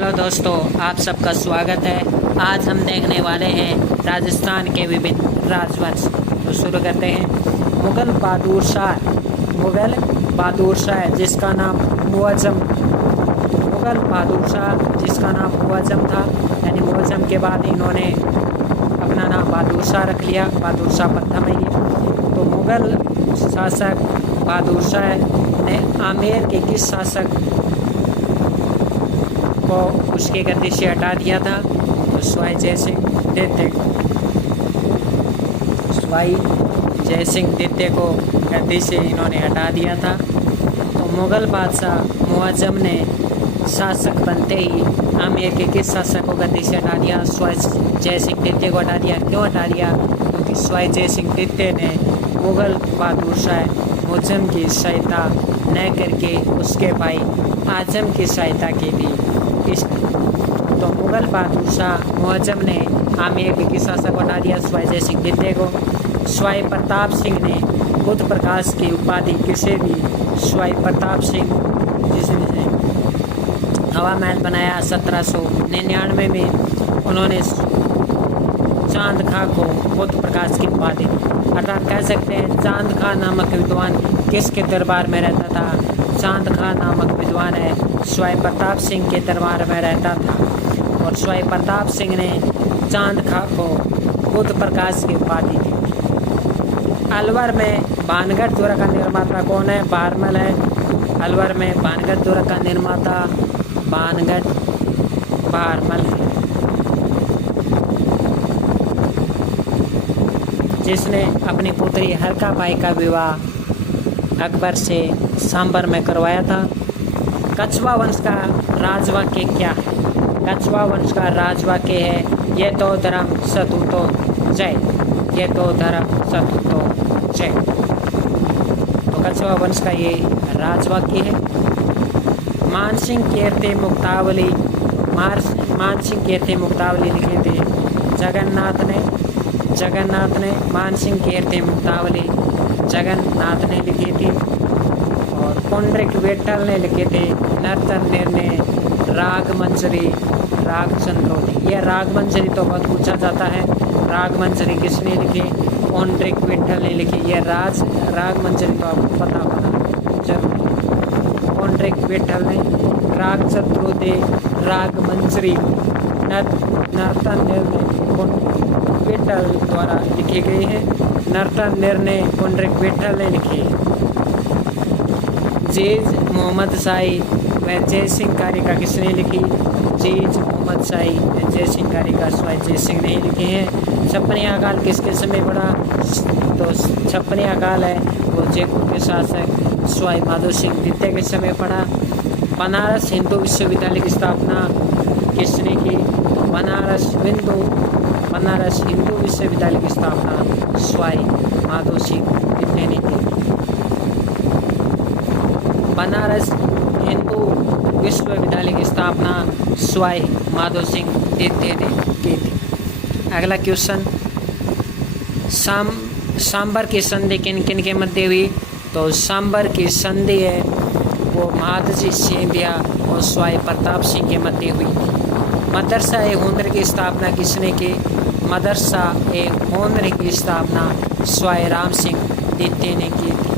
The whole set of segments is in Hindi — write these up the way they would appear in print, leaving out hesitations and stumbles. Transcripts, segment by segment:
हेलो दोस्तों, आप सबका स्वागत है। आज हम देखने वाले हैं राजस्थान के विभिन्न राजवंश। तो शुरू करते हैं। मुग़ल बहादुर शाह जिसका नाम मुअज़्ज़म था, यानी मुअज़्ज़म के बाद इन्होंने अपना नाम बहादुर शाह रख लिया। बहादुर शाह प्रथम है ये। तो मुग़ल शासक बहादुर शाह ने आमेर के किस शासक को उसके गद्दी से हटा दिया था? तो सवाई जय सिंह द्वितीय को गद्दी से इन्होंने हटा दिया था। तो मुग़ल बादशाह मुअज़्ज़म ने शासक बनते ही आमेर के किस शासक को गद्दी से हटा दिया? सवाई जय सिंह द्वितीय को हटा दिया। क्यों हटा दिया? क्योंकि सवाई जय सिंह द्वितीय ने मुग़ल बहादुर शाह मुअज़्ज़म की सहायता न करके उसके भाई आज़म की सहायता की थी। तो मुग़ल बहादुर शाह मुअज़्ज़म ने आमेर के किस शासक को हटा दिया? सवाई जय सिंह द्वितीय को। सवाई प्रताप सिंह ने बुध प्रकाश की उपाधि किसे दी? सवाई प्रताप सिंह, जिसने हवा महल बनाया 1799 में, उन्होंने चांद खां को बुध प्रकाश की उपाधि दी। अर्थात कह सकते हैं चांद खां नामक विद्वान किसके दरबार में रहता था? चांद खां नामक विद्वान है सवाई प्रताप सिंह के दरबार में रहता था। और सवाई प्रताप सिंह ने चांद खां को बुध प्रकाश की उपाधि दी। अलवर में भानगढ़ द्वारा का निर्माता कौन है? बारमल है। अलवर में भानगढ़ द्वारा का निर्माता बारमल है, जिसने अपनी पुत्री हरका बाई का विवाह अकबर से सांबर में करवाया था। कछवा वंश का राजवाक्य क्या है? कछवा वंश का राजवाक्य है ये तो धर्म सतुतो जय। ये तो धर्म सतुतो जय। तो कछवा वंश का ये राजवाक्य है। मानसिंह कीर्ति मुक्तावली लिखे थे जगन्नाथ ने मानसिंह कीर्ति मुक्तावली जगन्नाथ ने लिखी थी। और पुंडरीक विट्ठल ने लिखे थे नर्तन निर्णय रागमंजरी रागचंद्रोदी। ये रागमंजरी तो बहुत पूछा जाता है। रागमंजरी किसने लिखी? पुंडरीक विट्ठल ने लिखी। ये रागमंजरी तो आपको पता होना जरूरी। पुंडरीक विट्ठल ने रागचंद्रोदी रागमंजरी नर्तन निर्णय विट्ठल द्वारा लिखी गई है। नर्तन निर्णय पुंडरीक विट्ठल ने लिखी है। जीज मोहम्मद शाही व जय सिंह कारिका किसने लिखी? जीज मोहम्मद शाही व जय सिंह कारिका सवाई जय सिंह ने लिखे हैं। छप्पनिया काल किसके समय पड़ा? तो छप्पनिया काल है वो जयपुर के शासक सवाई माधो सिंह द्वितीय के समय पड़ा। बनारस हिंदू विश्वविद्यालय की स्थापना किसने की? तो बनारस हिंदू विश्वविद्यालय की स्थापना सवाई माधो सिंह द्वितीय ने की। बनारस हिंदू विश्वविद्यालय की स्थापना सवाई माधो सिंह द्वितीय ने की थी। अगला क्वेश्चन, सांबर की संधि किन किन के मध्य हुई? तो सांबर की संधि है वो महादजी सिंधिया और सवाई प्रताप सिंह के मध्य हुई थी। मदरसा ए हुनर की स्थापना किसने की? मदरसा ए हुनर की स्थापना सवाई राम सिंह द्वितीय ने की थी।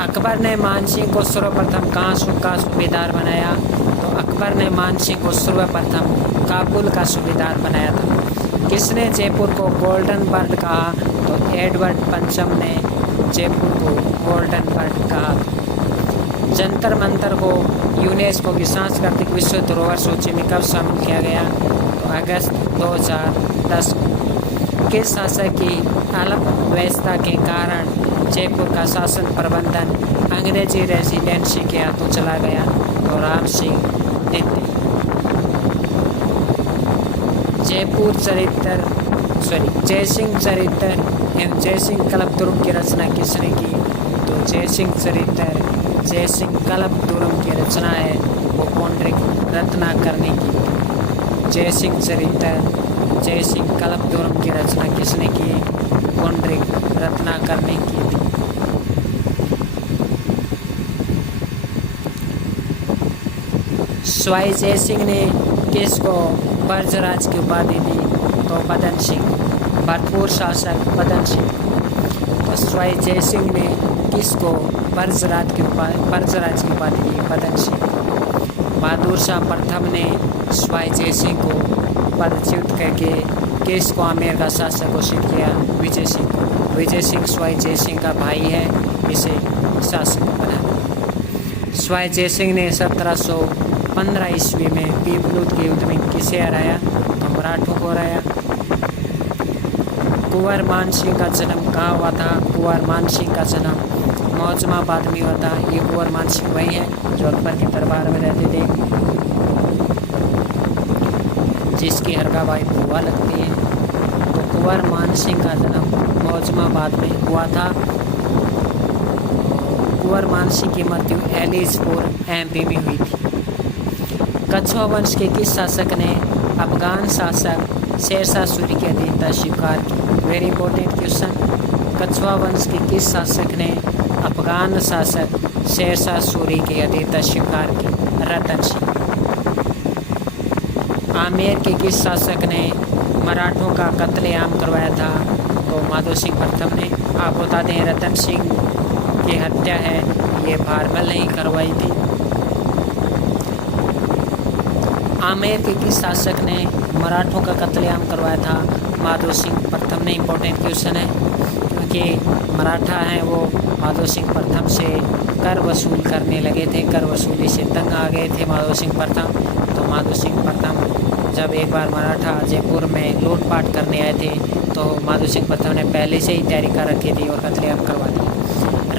अकबर ने मानसिंह को सर्वप्रथम कहाँ का सूबेदार बनाया? तो अकबर ने मानसिंह को सर्वप्रथम काबुल का सूबेदार बनाया था। किसने जयपुर को गोल्डन बर्ड कहा? तो एडवर्ड पंचम ने जयपुर को गोल्डन बर्ड कहा। जंतर मंतर को यूनेस्को की सांस्कृतिक विश्व धरोहर सूची में कब शामिल किया गया? तो अगस्त 2010 को। किस शासक की अलग व्यवस्था के कारण जयपुर का शासन प्रबंधन अंग्रेजी रेजिडेंसी के हाथों चला गया? तो राम सिंह द्वितीय। जयसिंह चरित्र एवं जयसिंह कल्पद्रुम की रचना किसने की? तो जयसिंह कल्पद्रुम की रचना है वो पुंडरीक रत्नाकर ने की। जयसिंह कल्पद्रुम की रचना किसने की? पुंडरीक रत्नाकर ने की थी। सवाई जय सिंह ने किसको ब्रजराज की उपाधि दी? तो बदन सिंह। भरपूर शासक बदन सिंह। तो स्वाई जय सिंह ने किसको ब्रजराज की उपाधि दी? बदन सिंह। बहादुर शाह प्रथम ने स्वाई जय सिंह को पदच्युत करके किसको आमेर का शासक घोषित किया? विजय सिंह को। विजय सिंह स्वाई जय सिंह का भाई है, इसे शासक बना। स्वाई जय सिंह ने 1715 ईस्वी में पीपलूद के युद्ध में किसे हराया? तो मराठों को हराया। कुंवर मान सिंह का जन्म कहाँ हुआ था? कुंवर मान सिंह का जन्म मौजमाबाद में हुआ था। ये कुंवर मान सिंह वही है जो अकबर के दरबार में रहते थे, जिसकी हरगाबाई बुआ लगती है। तो कुंवर मान सिंह का जन्म मौजमाबाद में हुआ था। कुंवर मान सिंह की मृत्यु एलिसपुर एमपी में हुई थी। कछुआ वंश के किस शासक ने अफगान शासक शेरशाह सूरी की अधीनता स्वीकार की? Very important question. कछुआ वंश के किस शासक ने अफगान शासक शेरशाह सूरी की अधीनता स्वीकार की? रतन सिंह। आमेर के किस शासक ने मराठों का कत्लेआम करवाया था? तो माधो सिंह प्रथम ने। आप बता दें रतन सिंह की हत्या है ये भारमल ने ही करवाई थी। आमेर के किस शासक ने मराठों का कत्लेआम करवाया था? माधो सिंह प्रथम ने। इम्पोर्टेंट क्वेश्चन है क्योंकि मराठा हैं वो माधो सिंह प्रथम से कर वसूल करने लगे थे। कर वसूली से तंग आ गए थे माधो सिंह प्रथम। तो माधो सिंह प्रथम जब एक बार मराठा जयपुर में लूटपाट करने आए थे तो माधो सिंह प्रथम ने पहले से ही तैयारी कर रखी थी और कत्लेआम करवा दी।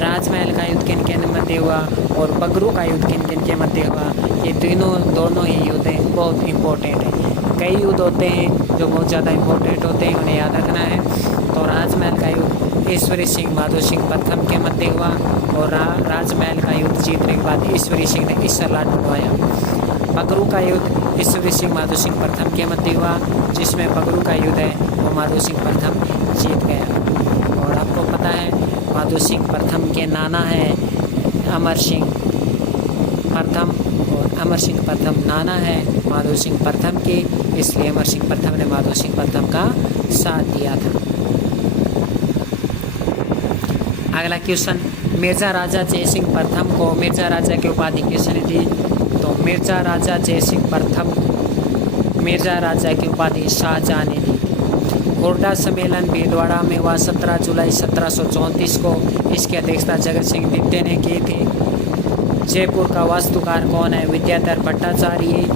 राजमहल का युद्ध किन के मध्य हुआ और बगरू का युद्ध किन किन के मध्य हुआ? ये दोनों ही युद्ध हैं, बहुत इंपॉर्टेंट है। कई युद्ध होते हैं जो बहुत ज़्यादा इंपॉर्टेंट होते हैं, उन्हें याद रखना है। तो राजमहल का युद्ध ईश्वरी सिंह माधो सिंह प्रथम के मध्य हुआ और राजमहल का युद्ध जीतने के बाद ईश्वरी सिंह ने ईश्वरलाट बनवाया। बगरू का युद्ध ईश्वरी सिंह माधो सिंह प्रथम के मध्य हुआ, जिसमें बगरू का युद्ध है वो माधो सिंह प्रथम जीत गया। और आपको पता है माधो सिंह प्रथम के नाना है अमर सिंह प्रथम, और अमर सिंह प्रथम नाना है माधो सिंह प्रथम के, इसलिए अमर सिंह प्रथम ने माधो सिंह प्रथम का साथ दिया था। अगला क्वेश्चन, मिर्जा राजा जय सिंह प्रथम को मिर्जा राजा की उपाधि किसने दी? तो मिर्जा राजा जय सिंह प्रथम मिर्जा राजा की उपाधि शाहजहां ने दी। हुर्डा सम्मेलन भीलवाड़ा में हुआ 17 जुलाई 1734 को। इसकी अध्यक्षता जगत सिंह द्वितीय ने की थी। जयपुर का वास्तुकार कौन है? विद्याधर भट्टाचार्य।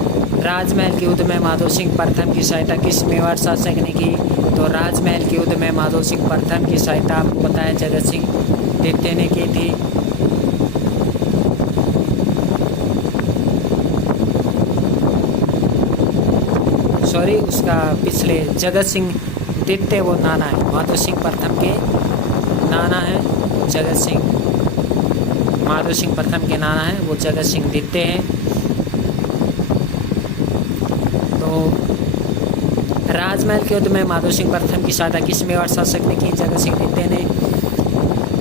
राजमहल के युद्ध में माधो सिंह प्रथम की सहायता किस मेवाड़ शासक ने की? तो राजमहल के युद्ध में माधो सिंह प्रथम की सहायता आपको पता है जगत सिंह द्वितीय ने की थी। सॉरी, उसका पिछले जगत सिंह द्वितीय वो नाना है, माधो सिंह प्रथम के नाना है जगत सिंह। माधो सिंह प्रथम के नाना है वो जगत सिंह द्वितीय है। तो राजमहल के युद्ध में माधो सिंह प्रथम की सहायता किस मेवाड़ शासक ने की? जगत सिंह द्वितीय ने।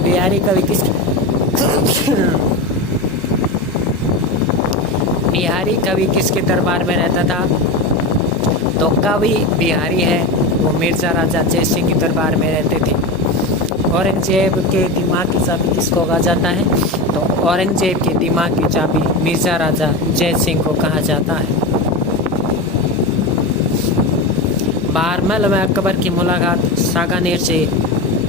बिहारी कवि किस बिहारी कवि किसके दरबार में रहता था? तो कवि बिहारी है वो मिर्जा राजा जय सिंह के दरबार में रहते थे। औरंगजेब के दिमाग की चाबी किसको कहा जाता है? तो औरंगजेब के दिमाग की चाबी मिर्जा राजा जय सिंह को कहा जाता है। बारमल में अकबर की मुलाकात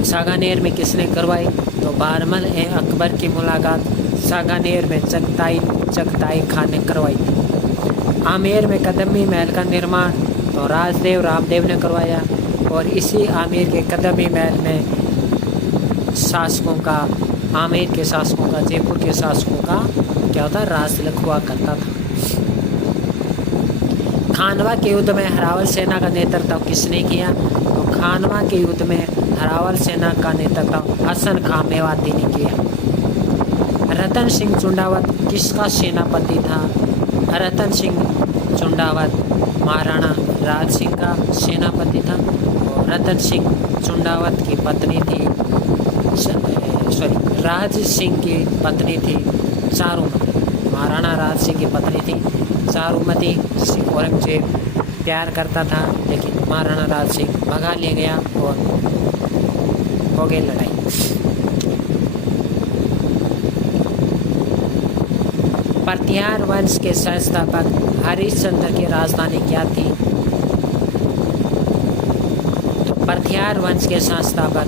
सागानेर में किसने करवाई? तो बारमल में अकबर की मुलाकात सागानेर में चगताई खान ने करवाई थी। आमेर में कदमी महल का निर्माण तो राजदेव रामदेव ने करवाया। और इसी आमेर के कदमी महल में आमेर के शासकों का जयपुर के शासकों का क्या होता है? राज तिलक हुआ करता था। खानवा के युद्ध में हरावल सेना का नेतृत्व किसने किया? तो खानवा के युद्ध में हरावल सेना का नेतृत्व हसन खां मेवाती ने किया। रतन सिंह चुंडावत किसका सेनापति था? रतन सिंह चुंडावत महाराणा राज सिंह का सेनापति था। और रतन सिंह चुंडावत की पत्नी थी राज सिंह की पत्नी थी चारुमती। महाराणा राज सिंह की पत्नी थी चारुमती, जिसे औरंगजेब प्यार करता था, लेकिन महाराणा राज सिंह भगा लिया गया और हो गई लड़ाई। प्रतिहार वंश के संस्थापक हरिश्चंद्र की राजधानी क्या थी? तो प्रतिहार वंश के संस्थापक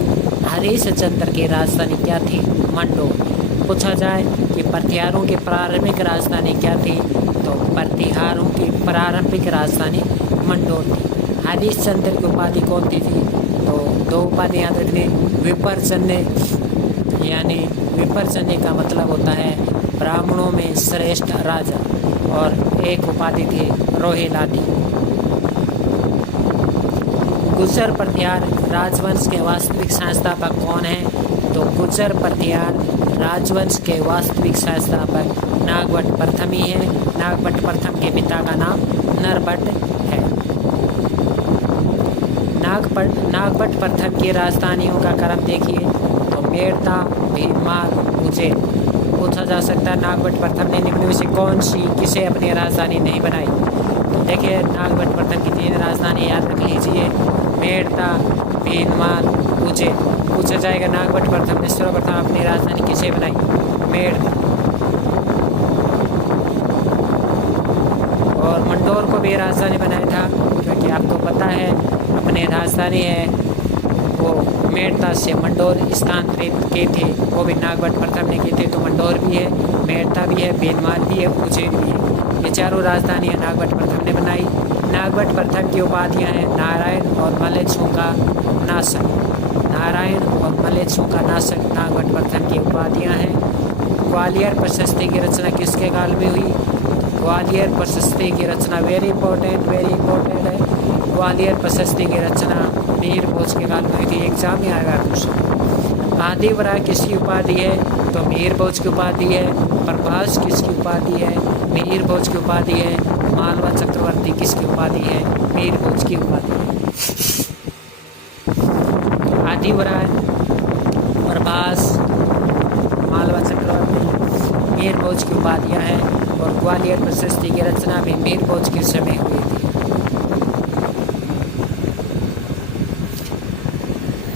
हरिश्चंद्र की राजधानी क्या थी? मंडोर। पूछा जाए कि प्रतिहारों की प्रारंभिक राजधानी क्या थी, तो प्रतिहारों की प्रारंभिक राजधानी मंडोर थी। हरिश्चंद्र की उपाधि कौन सी थी? तो दो उपाधि याद रखने, विपर्जन्य, यानी विपर्जन्य का मतलब होता है ब्राह्मणों में श्रेष्ठ राजा, और एक उपाधि थी रोहिलादी। गुर्जर प्रतिहार राजवंश के वास्तविक संस्थापक कौन है? तो गुर्जर प्रतिहार राजवंश के वास्तविक संस्थापक नागभट्ट प्रथम ही है। नागभट्ट प्रथम के पिता का नाम नरभट्ट है। नागभट्ट प्रथम की राजधानियों का क्रम देखिए, तो मेड़ता, भीनमाल, उज्जैन। पूछा जा सकता है नागभट्ट प्रथम ने निम्न में से कौन सी किसे अपनी राजधानी नहीं बनाई? तो देखिए नागभट्ट प्रथम की 3 राजधानी याद रख लीजिए, मेड़ता, भीनमाल, उज्जैन। पूछा जाएगा नागभट्ट प्रथम ने सर्वप्रथम अपनी राजधानी किसे बनाई? मेड़ता। और मंडोर को भी राजधानी बनाया था, क्योंकि आपको पता है अपनी राजधानी है वो मेड़ता से मंडोर स्थानांतरित किए थे, वो भी नागभट्ट प्रथम ने किए थे। तो मंडोर भी है, मेड़ता भी है, भीनमाल भी है, उज्जैन भी है। ये चारों राजधानियाँ नागभट्ट प्रथम ने बनाई। नागभट्ट प्रथम की उपाधियाँ हैं नारायण और मलेच्छों का नाशक। नारायण और मलेच्छों का नाशक नागभट्ट प्रथम की उपाधियाँ हैं। ग्वालियर प्रशस्ति की रचना किसके काल में हुई? ग्वालियर प्रशस्ति की रचना वेरी इंपॉर्टेंट है। ग्वालियर प्रशस्ति की रचना मीर भोज के काल में हुई थी। एग्जाम में आएगा क्वेश्चन। आदिवराय किसकी उपाधि है? तो मीर भोज की उपाधि है। प्रभास किसकी उपाधि है? मीर भोज की उपाधि है। मालवा चक्रवर्ती किसकी उपाधि है? मीर भोज की उपाधि है। आदिवराय, प्रभास, मालवा चक्रवर्ती मीर भोज की उपाधियाँ हैं, और ग्वालियर प्रशस्ति की रचना भी मीर भोज के समय हुई थी।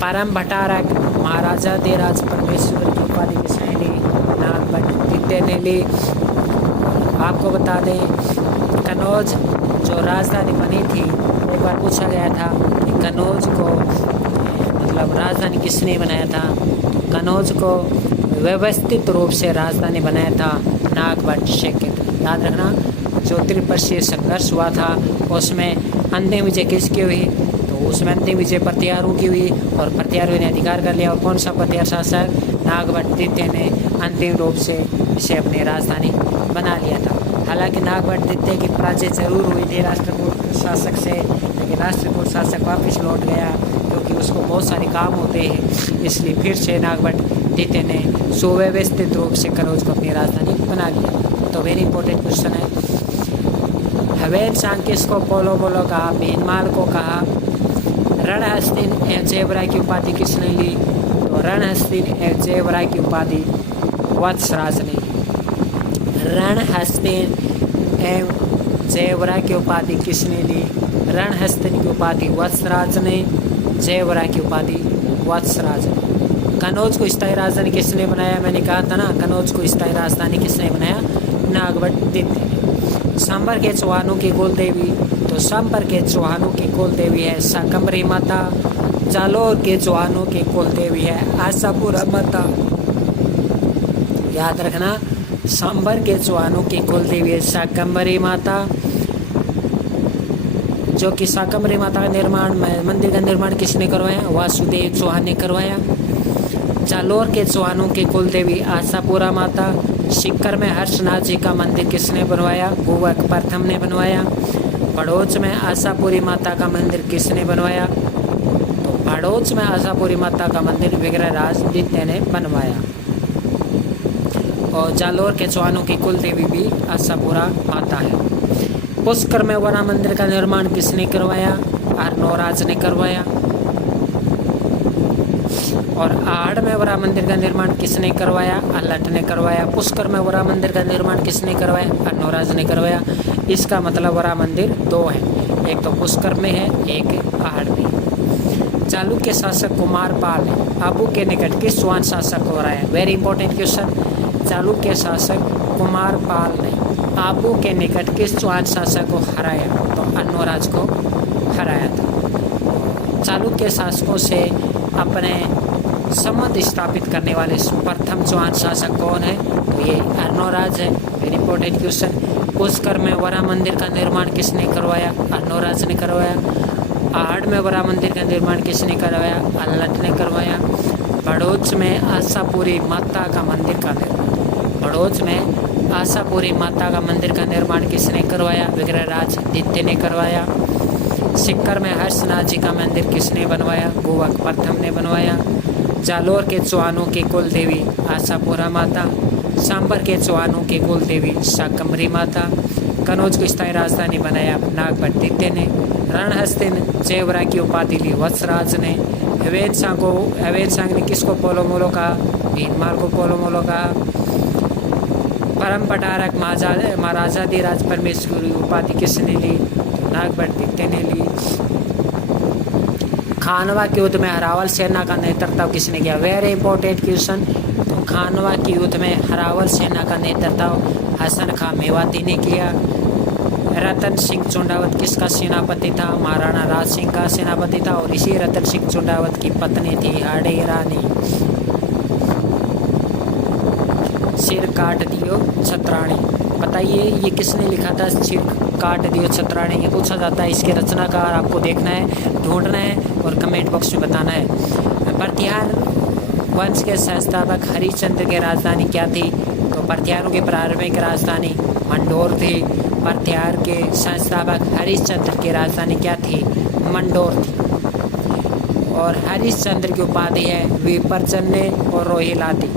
परम भट्टारक महाराजा धीराज परमेश्वर की उपाधि किसने ली? नागभट्ट द्वितीय ने ली। आपको बता दें कनौज जो राजधानी बनी थी, एक बार पूछा गया था कि कनौज को मतलब राजधानी किसने बनाया था? कनौज को व्यवस्थित रूप से राजधानी बनाया था नागभट्ट सेकेंड। याद रखना जो त्रिपक्षीय संघर्ष हुआ था उसमें अंतिम विजय किसकी हुई? तो उसमें अंतिम विजय प्रतिहारों की हुई, और प्रतिहारों ने अधिकार कर लिया। और कौन सा प्रतिहार शासक? नागभट्ट द्वितीय ने अंतिम रूप से इसे अपनी राजधानी बना लिया था। हालांकि नागभट्ट द्वितीय की पराजय जरूर हुई थी राष्ट्रकूट शासक से, लेकिन राष्ट्रकूट शासक वापस लौट गया, क्योंकि उसको बहुत सारे काम होते हैं। इसलिए फिर से नागभट्ट द्वितीय ने सुव्यवस्थित रूप से कनौज को अपनी राजधानी बना लिया। तो वेरी इंपॉर्टेंट क्वेश्चन है। हवेल सांग किसको पोलो बोलो कहा? भीनमाल को कहा। रणहस्तिन एवं जयवराय की उपाधि किसने ली? तो रणहस्तिन एवं जयवराय की उपाधि वत्सराज ने। रणहस्तिन एवं जयवराय की उपाधि किसने ली? रणहस्तिन की उपाधि वत्सराज ने, जयवराय की उपाधि वत्सराज ने। कनौज को स्थायी राजधानी किसने बनाया? मैंने कहा था ना, कनौज को स्थायी राजधानी किसने बनाया? नागभट्ट द्वितीय ने। सांबर के चौहानों की कुल देवी, तो सांबर के चौहानों की कुल देवी है शाकंभरी माता। जालोर के चौहानों की कुल देवी है आशापुरा माता। याद रखना सांबर के चौहानों की कुल देवी है शाकंभरी माता, जो कि शाकंभरी माता का निर्माण मंदिर का निर्माण किसने करवाया? वासुदेव चौहान ने करवाया। जालोर के चौहानों की कुल देवी आशापुरा माता। सीकर में हर्षनाथ जी का मंदिर किसने बनवाया? गोवक प्रथम ने बनवाया। भड़ोच में आशापुरी माता का मंदिर किसने बनवाया? तो भड़ोच में आशापुरी माता का मंदिर विग्रहराज द्वितीय ने बनवाया। और जालोर के चौहानों की कुल देवी भी आशापुरा माता है। पुष्कर में वरा मंदिर का निर्माण किसने करवाया? अर्नोराज ने करवाया। और आहड़ में वरा मंदिर का निर्माण किसने करवाया? अल्लट ने करवाया। पुष्कर में वरा मंदिर का निर्माण किसने करवाया? अन्नोराज ने करवाया। इसका मतलब वरा मंदिर दो है, एक तो पुष्कर में है, एक आहड़ में। चालुक्य शासक कुमारपाल ने आबू के निकट किस स्वान शासक को हराया? Very important question. चालुक्य शासक कुमारपाल ने आबू के निकट किस स्वान शासक को हराया? तो अन्नोराज को हराया था। चालुक्य शासकों से अपने संबंध स्थापित करने वाले प्रथम चौहान शासक कौन है? तो ये अन्नोराज है। Very important question. पुष्कर में वरा मंदिर का निर्माण किसने करवाया? अन्नोराज ने करवाया। आहड़ में वरा मंदिर का निर्माण किसने करवाया? अल्लट ने करवाया। बड़ौच में आशापुरी माता का मंदिर का निर्माण, बड़ौच में आशापुरी माता का मंदिर का निर्माण किसने करवाया? विग्रहराज द्वितीय ने करवाया। सिक्कर में हर्षनाथ जी का मंदिर किसने बनवाया? गोवक प्रथम ने बनवाया। जालोर के चौहानों की कुल देवी आशापुरा माता। सांबर के चौहानों की कुल देवी शाकंभरी माता। कनौज को स्थायी राजधानी बनाया नागभट्ट द्वितीय ने। रणहस्तिन जयवरा की उपाधि ली वत्सराज ने। हवेनसांग ने किसको पोलो मोलो कहा? भीनमाल को पोलो मोलो कहा। परम पटारक महाराजाधिराज परमेश्वरी उपाधि किसने ली? नागभट्ट द्वितीय ने ली। खानवा के युद्ध में हरावल सेना का नेतृत्व किसने किया? Very important question. तो खानवा के युद्ध में हरावल सेना का नेतृत्व हसन खां मेवाती ने किया। रतन सिंह चुंडावत किसका सेनापति था? महाराणा राज सिंह का सेनापति था। और इसी रतन सिंह चुंडावत की पत्नी थी हाड़ी रानी। सिर काट दियो छत्राणी, बताइए ये किसने लिखा था? सिर काट दियो छत्राणी, ये पूछा जाता है। इसके रचनाकार आपको देखना है, ढूंढना है और कमेंट बॉक्स में बताना है। प्रत्यार वंश के संस्थापक हरिश्चंद्र की राजधानी क्या थी? तो प्रत्यारों की प्रारंभिक राजधानी मंडोर थी। प्रत्यार के संस्थापक हरिश्चंद्र की राजधानी क्या थी? मंडोर थी। और हरिश्चंद्र की उपाधि है विपर्जन्य और रोहिलाती।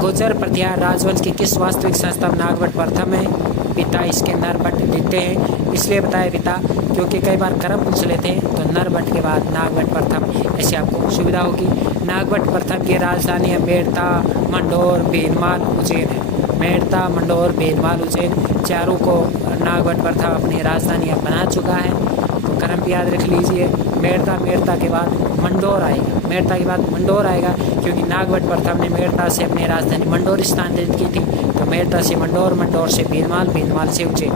गुर्जर प्रत्यार राजवंश के किस वास्तविक संस्थापक? नागभट्ट प्रथम है, पिता इसके नरभट्ट द्वितीय है। इसलिए बताया पिता क्योंकि कई बार क्रम पूछ लेते हैं, तो नरभट्ट के बाद नागभट्ट प्रथम, ऐसे आपको सुविधा होगी। नागभट्ट प्रथम की राजधानी है मेड़ता, मंडोर, भीनमाल, उज्जैन है। मेड़ता, मंडोर, भीनमाल, उज्जैन, चारों को नागभट्ट प्रथम अपनी राजधानी अब बना चुका है। तो क्रम भी याद रख लीजिए। मेड़ता के बाद मंडोर आएगा, मेड़ता के बाद मंडोर आएगा क्योंकि नागभट्ट प्रथम ने मेड़ता से अपनी राजधानी मंडोर स्थानांतरित की थी। तो मेड़ता से मंडोर, मंडोर से भीनमाल, भीनमाल से उज्जैन।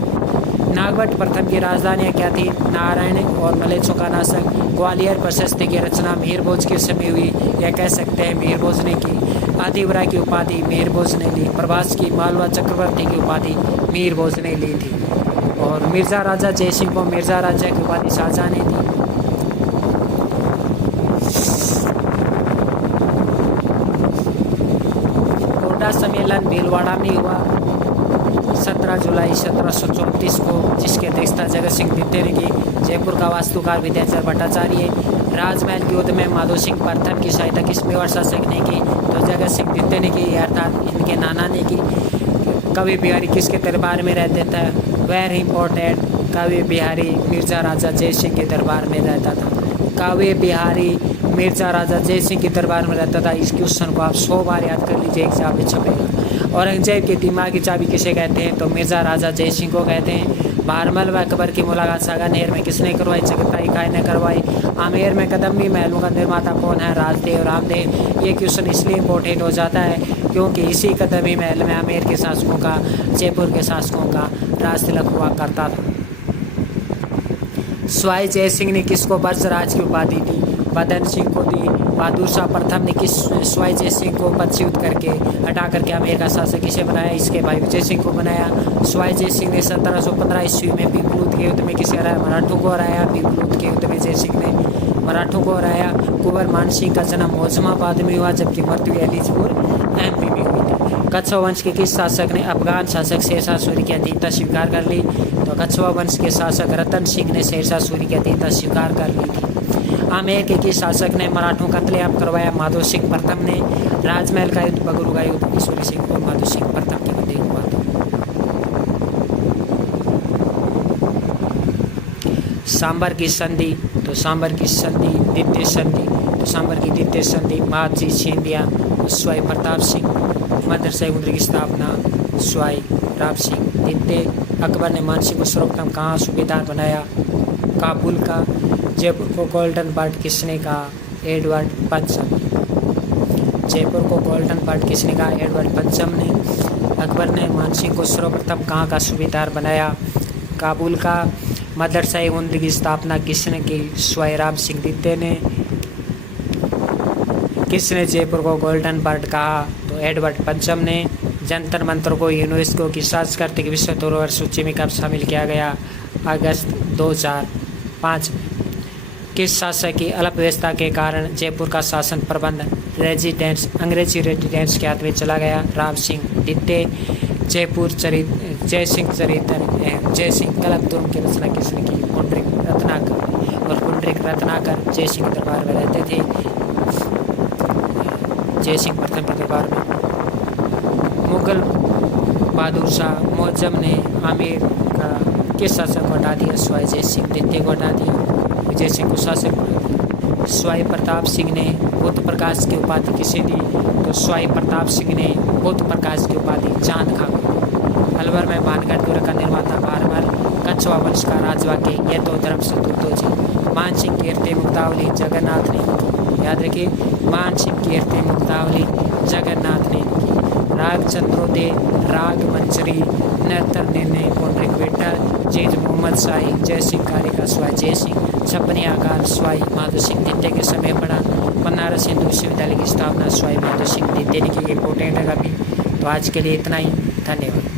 नागभट्ट प्रथम की राजधानियाँ क्या थी? नारायण और मलेच्छों का नाशक। ग्वालियर प्रशस्ति की रचना मीरभोज के समय हुई, या कह सकते हैं मीरभोज ने की। आदिवरा की उपाधि मीरभोज ने ली। प्रभास की मालवा चक्रवर्ती की उपाधि मीरभोज ने ली थी। और मिर्जा राजा जयसिंह को मिर्जा राजा की उपाधि शाहजहां ने दी। कोटा सम्मेलन भीलवाड़ा में हुआ 17 जुलाई 1734 को, जिसके अध्यक्षता जगत सिंह द्वितीय ने की। जयपुर का वास्तुकार विद्याचल भट्टाचार्य। राजमहल के युद्ध में माधो सिंह प्रथम की सहायता किस मेवाड़ शासक ने की? तो जगत सिंह द्वितीय ने की, अर्थात इनके नाना ने की। कवि बिहारी किसके दरबार में रहते थे? वेरी इंपॉर्टेंट, कवि बिहारी मिर्जा राजा जयसिंह के दरबार में रहता था। कवि बिहारी मिर्जा राजा जयसिंह के दरबार में रहता था। इस क्वेश्चन को आप 100 बार याद कर लीजिए, एग्जाम में छपेगा। औरंगजेब के दिमाग की चाबी किसे कहते हैं? तो मिर्जा राजा जयसिंह को कहते हैं। भारमल व अकबर की मुलाकात सागानेर में किसने करवाई? चगताई खाई ने करवाई। आमेर में कदम्बी महलों का निर्माता कौन है? राजदेव रामदेव। ये क्वेश्चन इसलिए इम्पोर्टेंट हो जाता है क्योंकि इसी कदम्बी महल में आमेर के शासकों का, जयपुर के शासकों का राज तिलक हुआ करता था। स्वाई जय सिंह ने किसको ब्रजराज की उपाधि दी? बदन सिंह को दी। बहादुर शाह प्रथम ने किस स्वाई जय सिंह को पदच्युत करके हटा करके आमेर का शासक किसे बनाया? इसके भाई विजय सिंह को बनाया। स्वाई जय सिंह ने 1715 ईस्वी में पीपलूद के युद्ध में किसे हराया? मराठों को हराया। पीपलूद के युद्ध में जय सिंह ने मराठों को हराया। कुंवर मान सिंह का जन्म होशंगाबाद में हुआ, जबकि मृत्यु अलीजपुर MP में हुई थी। कच्छवा वंश के किस शासक ने अफगान शासक शेरशाह सूरी की अधीनता स्वीकार कर ली? तो कच्छवा वंश के शासक रतन सिंह ने शेरशाह सूरी की अधीनता स्वीकार कर ली थी। आमेर के किस शासक ने मराठों का कत्लेआम करवाया? माधो सिंह प्रथम ने। राजमहल का युद्ध, बगरू का युद्ध ईश्वरी सिंह और माधो सिंह प्रथम के मध्य हुआ था। सांबर की संधि, तो सांबर की संधि द्वितीय संधि, तो सांबर की द्वितीय संधि महादजी छिंदिया स्वाई प्रताप सिंह, मदरसा उम्र की स्थापना स्वाई राम सिंह द्वितीय। अकबर ने मानसिंह को सर्वप्रथम कहाँ सूबेदार बनाया? काबुल का। जयपुर को गोल्डन पार्ट किसने कहा? एडवर्ड पंचम। जयपुर को गोल्डन पार्ट किसने कहा? एडवर्ड पंचम ने। अकबर ने मानसिंह को सर्वप्रथम कहाँ का सूबेदार बनाया? काबुल का। मदरसा हिंद की स्थापना किसने की? स्वाई राम सिंह द्वितीय ने। किसने जयपुर को गोल्डन पार्ट कहा? तो एडवर्ड पंचम ने। जंतर मंतर को यूनेस्को की सांस्कृतिक विश्व धरोहर सूची में कब शामिल किया गया? अगस्त 2005। किस शासक की अल्पव्यवस्था के कारण जयपुर का शासन प्रबंध अंग्रेजी रेजिडेंस के हाथ में चला गया? राम सिंह द्वितीय। जय सिंह कलम की रचना किसने की? पुंडरीक रत्नाकर। और पुंडरीक रत्नाकर जय सिंह दरबार में रहते थे। जय सिंह प्रथम के दरबार में। मुगल बहादुर शाह मुअज्जम ने आमेर का किस शासक को हटा दिया? स्वाई जय सिंह द्वितीय को हटा दिया। विजय सिंह को शासक। स्वाई प्रताप सिंह ने बुद्ध प्रकाश की उपाधि किसे दी? तो स्वाई प्रताप सिंह ने बुद्ध प्रकाश की उपाधि चांद खां को। अलवर में भानगढ़ दुर्ग का निर्माता बारबर। कछवा वंश का राजवाक्य यह तो धर्म सतुतो जी। मानसिंह की कीर्ति मुक्तावली जगन्नाथ ने। याद रखिए, मानसिंह की कीर्ति मुक्तावली जगन्नाथ ने की। राग चंद्रोदय, राग मंजरी, नर्तन निर्णय पुंडरीक विठल, जीज मोहम्मद शाही, जय सिंह कारिका स्वाई जय सिंह, छप्पनी आकार स्वाई माधो सिंह द्वितीय के समय पड़ा। बनारस हिंदू विश्वविद्यालय की स्थापना स्वाई माधो सिंह द्वितीय ने की। इंपोर्टेंट है अभी। तो आज के लिए इतना ही, धन्यवाद।